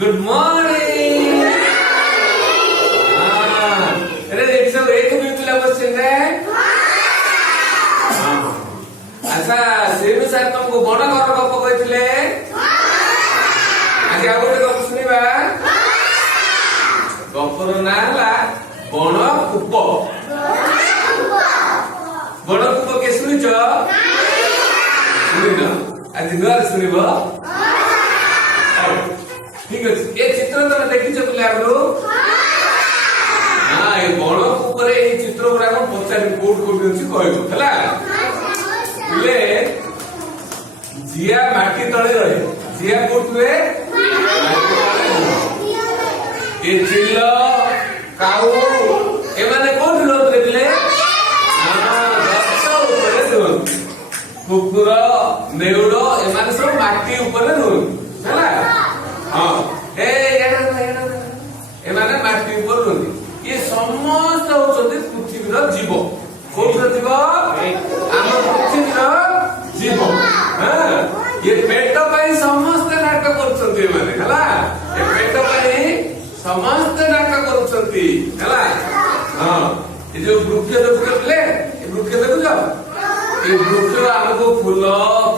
Good morning. एक सब एक भी पिला बसछे अच्छा से भी सर तुमको बड़ घर गप कहते आज आ गए गप शुणा गपर ना बण कूप बण कूप के शुणिच शुण आज नुआ शुणव ठीक अच्छे ये चित्र तुम देखीच पिला हाँ ये बण कूप चित्र गुड़ा पचार कोट कोट अच्छी कहले जिया माटी तले रहे जिया कोटे ये चिल काऊ एमाने कोठी रहते पिले कुकुर नेउड़ एमाने सब माटी ऊपर रुहला हाँ एमाने माटी ऊपर रुहती ये समस्त होचंदी पृथ्वीर जीव कोठर जीव आम पृथ्वीर जीव हाँ ये पेट पाई समस्त नाटक करछंती माने हला ये पेट पाई समस्त नाटक करछंती हला हां ये जो वृक्ष देखले ये वृक्ष देखुछ ये वृक्ष हमको फूल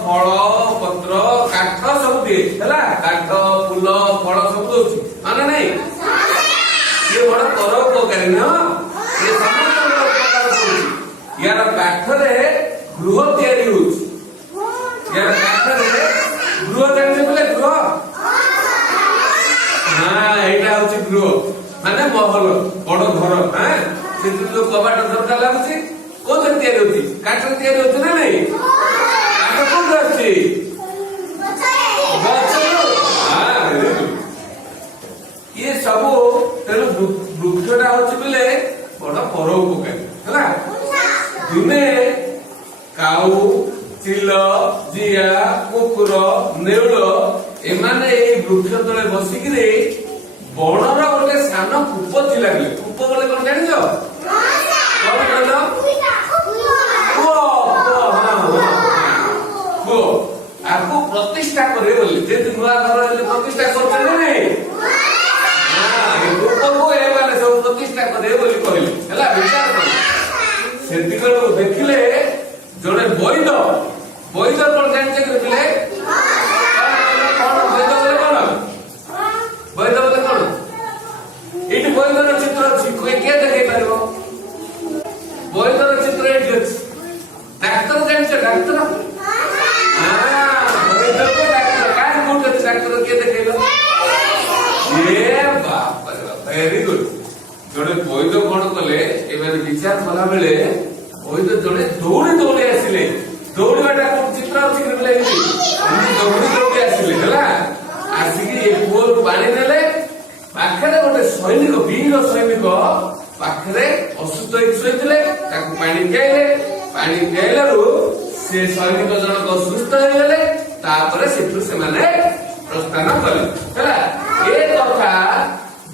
फल पत्र काठ सब दिए हला काठ फूल फल सब दोछ माने नहीं ये बड़ परोपकारी न ये समस्त उपकार करूछ यार काठ रे गृह तयारी होछ यार काठ रे गृह जाने बोले गृह हाँ एटा होछ गृह माने महल बड़ घर हां से जो कबाट दरकार लागुची कोन तयारी होती काठ रे तयारी होछ ना नहीं काठ कोन रहछि ये सब तेणु वृक्षटा होची बोले बड़ परोपकारी है दिने काऊ चिल जिया कुकुर नेउड़ एमाने वृक्ष तले बसिक बणर गोटे सान कूप थिला कूप बोले कौन जान आपको प्रतिष्ठा करे बोले जेहेतु नुआ घर प्रतिष्ठा करते नहीं सब प्रतिष्ठा करे बोली कहले है विचार से देखिले जड़े वैद वैद कौन जानते पिले वैद बोले कौन ये वैदर चित्र अच्छी किए देखे पार वैदर चित्र ये अच्छी डाक्तर जानते डाक्तर डाक्तर किए देखे वेरी गुड जड़े वैद कौन कले विचार कला बेले वैद जड़े दौड़ी दौड़ी आसिले दौड़ाटा कौन चित्र अच्छी दौड़ी दौड़ी आसिले आसिकी कूर पानी नेले पाखरे गोटे सैनिक वीर सैनिक पाखरे असुस्थ होते पानी पियाइलु से सैनिक जनक सुस्थ हो गले से प्रस्थान कले ये कथा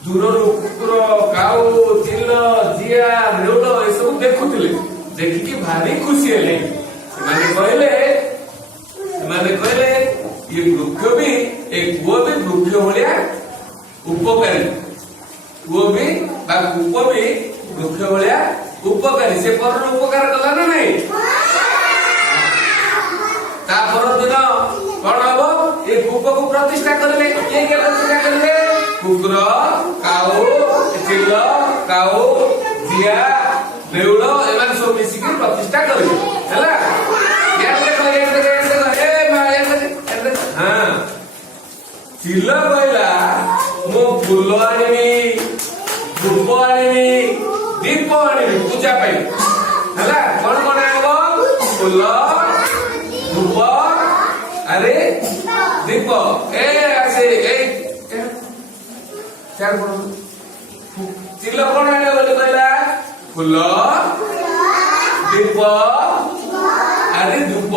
दूर कुकुर काऊ चिल जिया नेउड़ ये सब देखुले देखिकी भारी खुशी हेले कहले ये वृक्ष भी एक कूप भी वृक्ष भाया उपकारी कूप भी कूप भी वृक्ष भाया उपकारी से पर उपकार कला ना नहीं दिन कौन हम ये कूप को प्रतिष्ठा करें किए प्रतिष्ठा करें कुकुर काऊ चिल काऊ जिया नेउड़ एम सब मिसिक प्रतिष्ठा करें हाँ चिल कहला मो फूल आनमी धूप आनमी दीप आनमी पूजा पाई है कौन कौन आनब फूल धूप अरे दीप ए आसे चिल कौन आने बोले कहला फूल दीप अरे धूप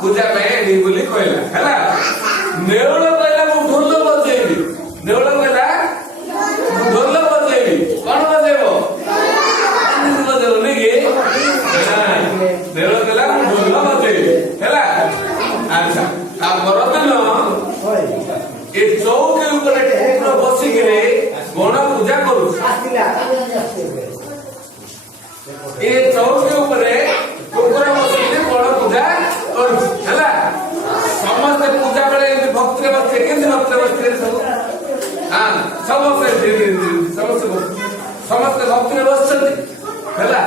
पूजा पाई बोली कहला है नेउड़ कहला मु ढोल बजेबी नेउड़ कहला मु ढोल बजेबी कौन बजेब बजेब नहीं नेउड़ कहला मु ढोल बजेबी है अच्छा दिन ये चौकी ऊपर ବସିକିରି ଗଣ ପୂଜା କରୁଛି। ଏ ଚୌକି ଉପରେ କୁକୁର ବସିକିରି ଗଣ ପୂଜା କରୁଛି ହେଲା। ସମସ୍ତେ ପୂଜା ବେଳେ ଏମିତି ଭକ୍ତିରେ ବସିଥିବେ। କେମିତି ଭକ୍ତିରେ ବସିଥିବେ ସବୁ? ହଁ ସମସ୍ତେ ଭକ୍ତିରେ ବସିଛନ୍ତି ହେଲା।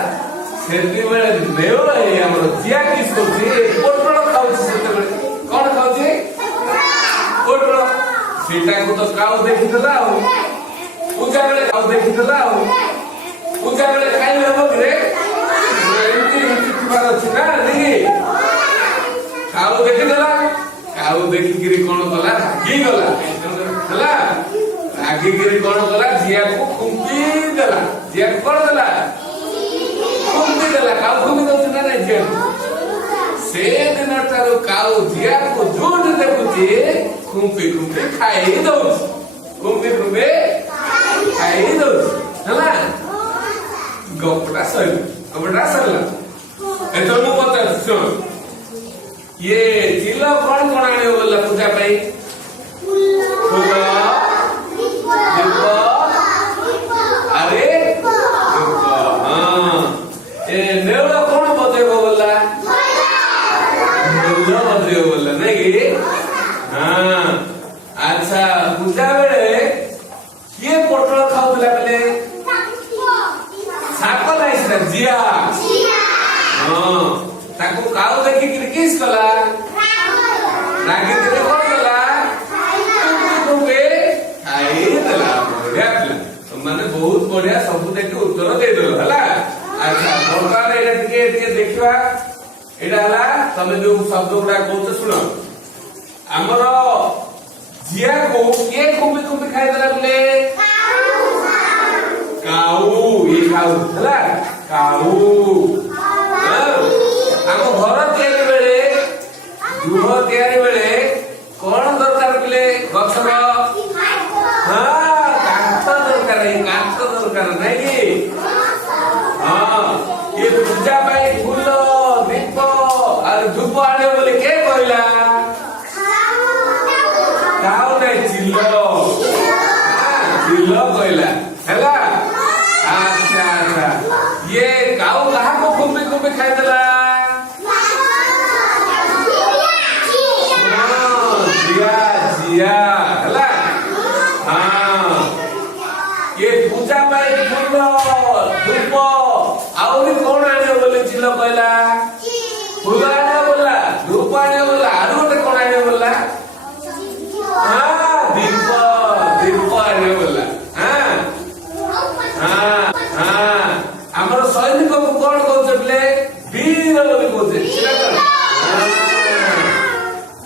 ସେତେବେଳେ ନେଉଳ ଆମର ଜିଆ କିସ୍ କରୁଛି, ପୋଟଳ ଖାଉଛି। ସେତେବେଳେ କଣ ଖାଉଛି? ପୋଟଳ। ସେଟାକୁ ତ କାଉ ଦେଖିଥିଲା ଆଉ ପୂଜା ବେଳେ, କାଉ ଦେଖିଥିଲା ଆଉ ପୂଜା ବେଳେ ଖାଇଲେ ହବ କିରେ? ଏମିତି ଥିବାର ଅଛି ନା ନାଇଁ? କାଉ ଦେଖିଦେଲା। କାଉ ଦେଖିକିରି କଣ କଲା? ରାଗିଗଲା ହେଲା। ରାଗିକିରି କଣ କଲା? ଜିଆକୁ ଖୁମ୍ପି ଦେଲା। ଜିଆକୁ କଣ ଦେଲା? ଖୁମ୍ପି ଦେଲା। କାଉ ଖୁମ୍ପି ଦଉଛି ନା ନାଇଁ ଜିଆକୁ? ସେ ଦିନ ଠାରୁ କାଉ ଜିଆକୁ ଯୋଉଠି ଦେଖୁଛି ଖୁମ୍ପି ଖୁମ୍ପି ଖାଇ ଦଉଛି। ଖୁମ୍ପି ଖୁମ୍ପି ଖାଇ ଦଉଛି ହେଲା। ଗପଟା ସରିଲା। ଏଥର ମୁଁ ପଚାରୁଛି ଶୁଣ, ଇଏ ଚିଲ କଣ କଣ ଆଣିବ ବୋଲା ପୂଜା ପାଇଁ? ଫୁଲ, ଦୀପ, ଆରେ ହଁ। ଏ ନେଉଳ କଣ ବଜେଇବ ବୋଲା? ନେଉଳ ବଜେଇବ ବୋଲା ନାଇଁ କି? ହଁ। ଆଚ୍ଛା, ପୂଜା ବେଳେ କିଏ ପୋଟଳ ଖାଉଥିଲା ବେଲେ? ସାପ ନାହିଁ ସେଟା, ଜିଆ। ହଁ। ତାକୁ କାଉ ଦେଖିକିରି କିସ୍ କଲା? ରାଗିକିରି କଣ କଲା? ଖାଇଦେଲା। ବଢିଆ ପିଲା, ମାନେ ବହୁତ ବଢିଆ ସବୁ ଦେଖି ଉତ୍ତର ଦେଇଦେଲ ହେଲା। ଆଚ୍ଛା, ବର୍ତ୍ତମାନ ଏଇଟା ଟିକେ ଟିକେ ଦେଖିବା। ଏଇଟା ହେଲା ତମେ ଯୋଉ ଶବ୍ଦ ଗୁଡା କହୁଛ ଶୁଣ। ଆମର ଜିଆକୁ କିଏ ଖୁମ୍ପି ଖୁମ୍ପି ଖାଇଦେଲା ବୋଲେ? କାଉ। ଇଏ କାଉ ହେଲା। କାଉ। ଆମ ଘର ତିଆରି ବେଳେ, ଗୃହ ତିଆରି ବେଳେ କଣ ଦରକାର ବୋଲେ? ଗଛର କାଠ ଦରକାର। କାଠ ଦରକାର ନାଇଁ କି? ହଁ। ଏ ପୂଜା ପାଇଁ ଫୁଲ, ଦୀପ ଆଉ ଧୂପ ଆଣିବ ବୋଲି କିଏ କହିଲା? କାଉ ନାଇଁ, ଚିଲ। ଚିଲ କହିଲା ହେଲା। ଆଚ୍ଛା ଆଚ୍ଛା, ଇଏ କାଉ କାହାକୁ ଖୁମ୍ପି ଖୁମ୍ପି ଖାଇଦେଲା? ଜିଆ ହେଲା। ହଁ। ଇଏ ପୂଜା ପାଇଁ ଫୁଲ, ଧୂପ ଆହୁରି କଣ ଆଣିବ ବୋଲି ଚିଲ କହିଲା? ଫୁଲ ଆଣିବ ବୋଲା, ଧୂପ ଆଣିବ ବୋଲା, ଆରୁ ଗୋଟେ କଣ ଆଣିବ ବୋଲା? ଦୀପ। ଦୀପ ଆଣିବ ବୋଲା। ଆମର ସୈନିକକୁ କଣ କହୁଛେ ବୋଲେ? ବୀର ବୋଲି କହୁଛେ।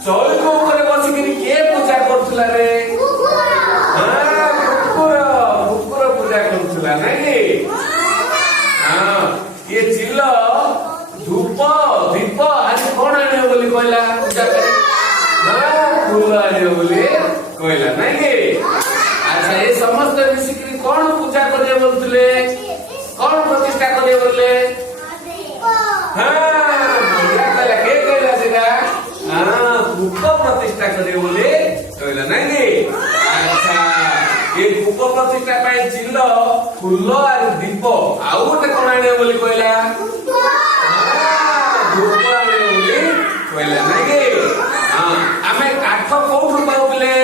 ଚୌକ ଉପରେ ବସିକିରି କିଏ ପୂଜା କରୁଥିଲା ରେ? କୁକୁର। କୁକୁର ପୂଜା କରୁଥିଲା ନାଇଁ କି? ହଁ। ଇଏ ଚିଲ ଧୂପ, ଦୀପ ଆଜି କଣ ଆଣିବ ବୋଲି କହିଲା ପୂଜା ପାଇଁ? ଫୁଲ ଆଣିବ ବୋଲି କହିଲା ନାଇଁ କି? ଆଚ୍ଛା, ଏ ସମସ୍ତେ ମିଶିକିରି କଣ ପୂଜା କରିବେ ବୋଲୁଥିଲେ? କଣ ପ୍ରତିଷ୍ଠା କରିବେ ବୋଲେ? ବଢିଆ କହିଲା। କିଏ କହିଲା ସେଟା? ଧୂପ ପ୍ରତିଷ୍ଠା କରିବେ ବୋଲି କହିଲା ନାଇଁ କି? ଆଚ୍ଛା, ଏ ଧୂପ ପ୍ରତିଷ୍ଠା ପାଇଁ ଚିଲ ଫୁଲ ଆଉ ଦୀପ ଆଉ ଗୋଟେ କଣ ଆଣିବ ବୋଲି କହିଲା? ଧୂପ ଆଣିବ ବୋଲି କହିଲା ନାଇଁ କି? ଆମେ କାଠ କୋଉଠୁ ପାଉ ବୋଲେ?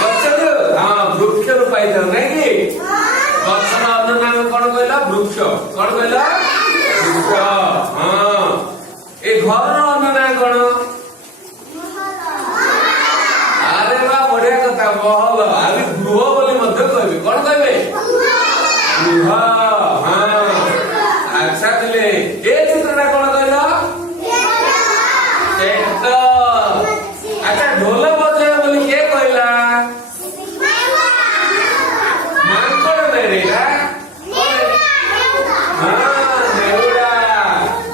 ଗଛରୁ। ବୃକ୍ଷରୁ ପାଇଥାଉ ନାଇଁ କି? ଗଛର ଅନ୍ୟ ନାମ କଣ କହିଲ? ବୃକ୍ଷ। କଣ କହିଲ? ବୃକ୍ଷ। ଏ ଘରର ଅନ୍ୟ ନାମ କଣ? ଆରେ ବା, ବଢିଆ କଥା। ମହଲ। ଆରେ ଗୃହ ବୋଲି ମଧ୍ୟ କହିବେ। କଣ କହିବେ? ଗୃହ। ଆଚ୍ଛା, ଥିଲେ ଏ ଚିତ୍ରଟା କଣ କହିଲ? ଆଚ୍ଛା, ଢୋଲ ବଜେଇବ ବୋଲି କିଏ କହିଲା? ମାଙ୍କଡ ନାଇଁ ରେ।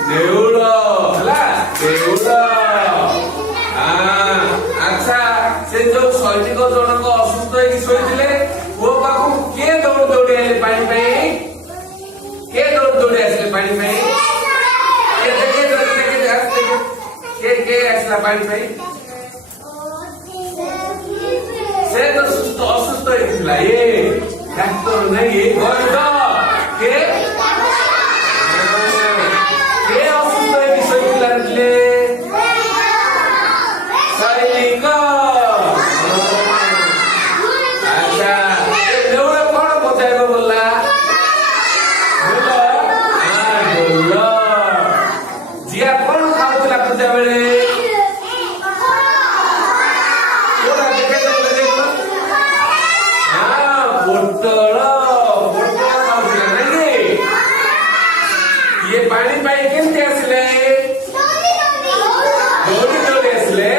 ନେଉଳ ହେଲା। ନେଉଳ। ଆଚ୍ଛା, ସେ ଯୋଉ ସୈନିକ ଜଣକ ଅସୁସ୍ଥ ହେଇକି ଶୋଇଥିଲେ, ପୁଅ ପାଖକୁ କିଏ ଦୌଡ଼ି ଦୌଡ଼ି ଆସିଲେ ପାଣି ପାଇଁ? କିଏ ଦୌଡ଼ି ଦୌଡ଼ି ଆସିଲେ ପାଣି ପାଇଁ? କିଏ ଆସିଲା ପାଣି ପାଇଁ? ଥିଲା ଏ ଡାକ୍ତର ନାଇଁ ଏ ଗଣିତ କେ ଅସୁସ୍ଥ ହେଇକି ଶୋଇଥିଲା ଥିଲେ ସୈନିକ। ଆଚ୍ଛା ନେଉଳ କଣ ବଜାଇବ ବୋଲା ଢୋଲ। ଜିଆ କଣ ଖାଉଥିଲା ପୂଜା ବେଳେ ପୋଟଳ ଖାଉଥିଲା ନାଇଁ ଇଏ ପାଣି ପାଇ କେମିତି ଆସିଲେ ଦୌଡ଼ି ଦୌଡ଼ି ଆସିଲେ।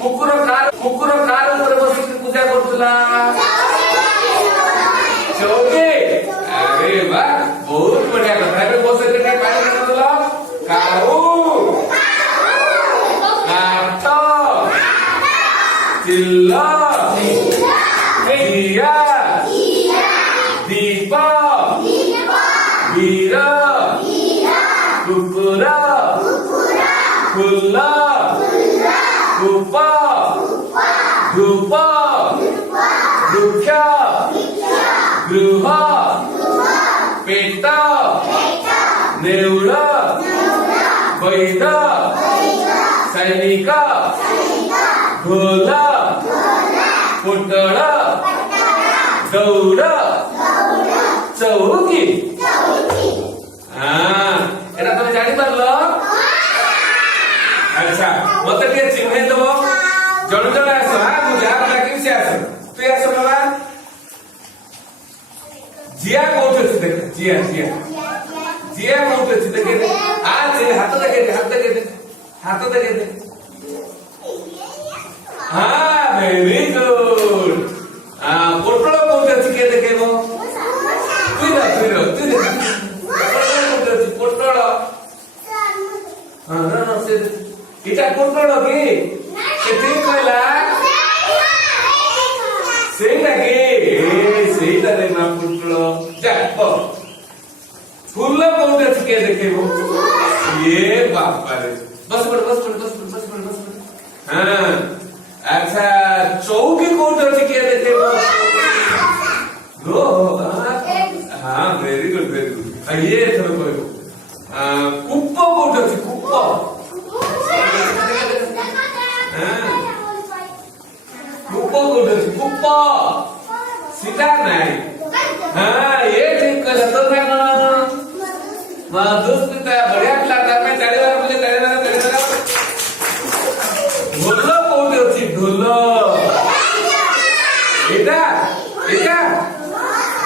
କୁକୁର କାର ଉପରେ ବସିକି ପୂଜା କରୁଥିଲା ଚୌକି। ଆରେ ବା ବହୁତ ବଢିଆ କଥା। ଏବେ ବସିକି ଟିକେ ପାଣି କରୁଥିଲ କାଉ କାଠ ଚିଲ ଦିଆ ଦୀପ ବୀର କୁକୁର ଫୁଲ ଧୂପ ଧୂପ ବୃକ୍ଷ ଗୃହ ପେଟ ନେଉଳ ବୈଦ ସୈନିକ ଢୋଲ ପୋଟଳ ଦୌଡ଼ ଚୌକି। ଏଟା ତମେ ଜାଣିପାରିଲ। ଆଚ୍ଛା ମତେ ଟିକେ ଚିହ୍ନେଇ ଦବ ଜଣେ ଜଣେ ଆସ। ମୁଁ ଯାହା ଡାକିବି ସେ ଆସ। ତୁ ଆସ ବାବା। ଜିଆ କୋଉଠି ଅଛି ଦେଖ ଜିଆ ଜିଆ ଜିଆ କୋଉଠି ଅଛି ଦେଖେ ହାତ ଦେଖେ ହାତ ଦେଖେ ହାତ ଦେଖେ। Very good. ପୋଟଳ କୋଉଠି ଅଛି କିଏ ଦେଖେଇବ? ପୋଟଳ ଏଇଟା ପୋଟଳ କି ଠିକ କହିଲା ସେଇଟା କି ସେଇଟା ଦେଖ ପୋଟଳ। ଯା ଫୁଲ କୋଉଠି ଅଛି କିଏ ଦେଖେଇବ? ଇଏ ବାପାରେ ବସ ପଡ ବସ ପଡ ବସ ପଡ ବସ ପଡ ବସ ପଡ। ଆଚ୍ଛା ଚୌକି କୋଉଠି ଅଛି କିଏ ଦେଖେଇବ? Very good very good. ଇଏ ଏଥର କହିବ କୂପ କୋଉଠି ଅଛି? କୂପ କୂପ କୋଉଠି ଅଛି? କୂପ सीधा नहीं। हाँ ये ठीक कर तो मैं दोस्त बढ़िया पिला था मैं चाली वाला मुझे चाली वाला ढोल कोउटे अछि ढोल एटा एटा।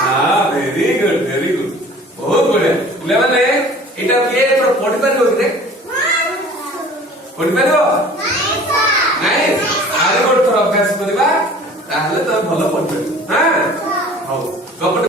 हाँ वेरी गुड बहुत बढ़िया पिला माने एटा के तो पढ़ि परिबो कि पढ़ि परिबो नहीं आरे गोट थोड़ा अभ्यास करबा ताहले तो भलो पढ़बे।